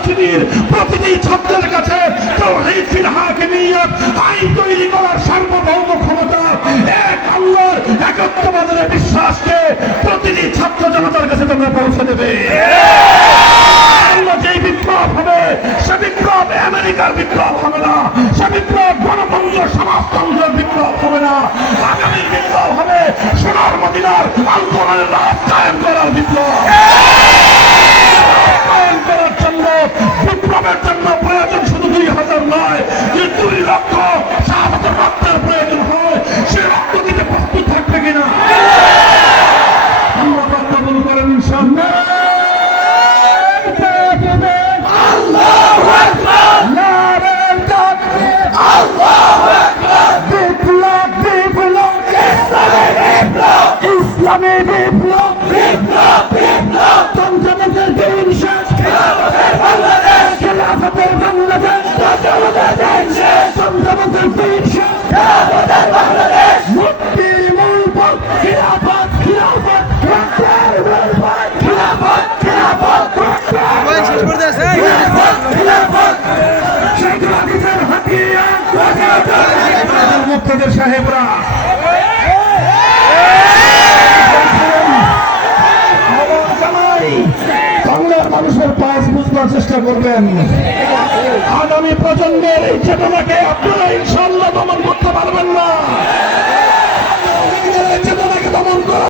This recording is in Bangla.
ইউনিভার্সিটির প্রতিটি ছাত্রের কাছে তাওহীদ ফিল হাকিমিয়্যাত আইন তৈরি করার সার্বভৌম ক্ষমতা এক আল্লাহর একত্ববাদের বিশ্বাসকে প্রতিটি ছাত্র জনতার কাছে তোমরা পৌঁছে দেবে। যে বিপ্লব হবে সে বিপ্লব আমেরিকার বিপ্লব হবে না, সে বিপ্লব গণতন্ত্র সমাজতন্ত্রের বিপ্লব হবে না। আগামী বিপ্লব হবে সোনার মদিনার আল কোরআনের রাত কায়েম করার বিপ্লব। কায়েম করার জন্য বিপ্লবের জন্য প্রয়োজন শুধু 2000 নয়, যে 2 লক্ষ শাহাদাতের রক্তের প্রয়োজন হয়, সে রক্ত দিতে প্রস্তুত থাকবে কিনা আমরা কবুল করেন ইনশাআল্লাহ। ইসলামী বিপ্লব বিপ্লব বিপ্লব তন্ত্রমন্ত্রের দিন শেষ, খেলাফতের বাংলাদেশ খেলাফতের বাংলাদেশ তন্ত্রমন্ত্রের দিন শেষ, খেলাফতের বাংলাদেশ মুক্তির মূল পথ খেলাফত খেলাফত খেলাফত খেলাফত খেলাফত শেখ হাসিনার হাতিয়ার মুক্তিদের সাহেবরা বাংলার মানুষের পাশ বুঝবার চেষ্টা করবেন। আগামী প্রজন্মের এই চেতনাকে আপনারা ইনশাআল্লাহ দমন করতে পারবেন না।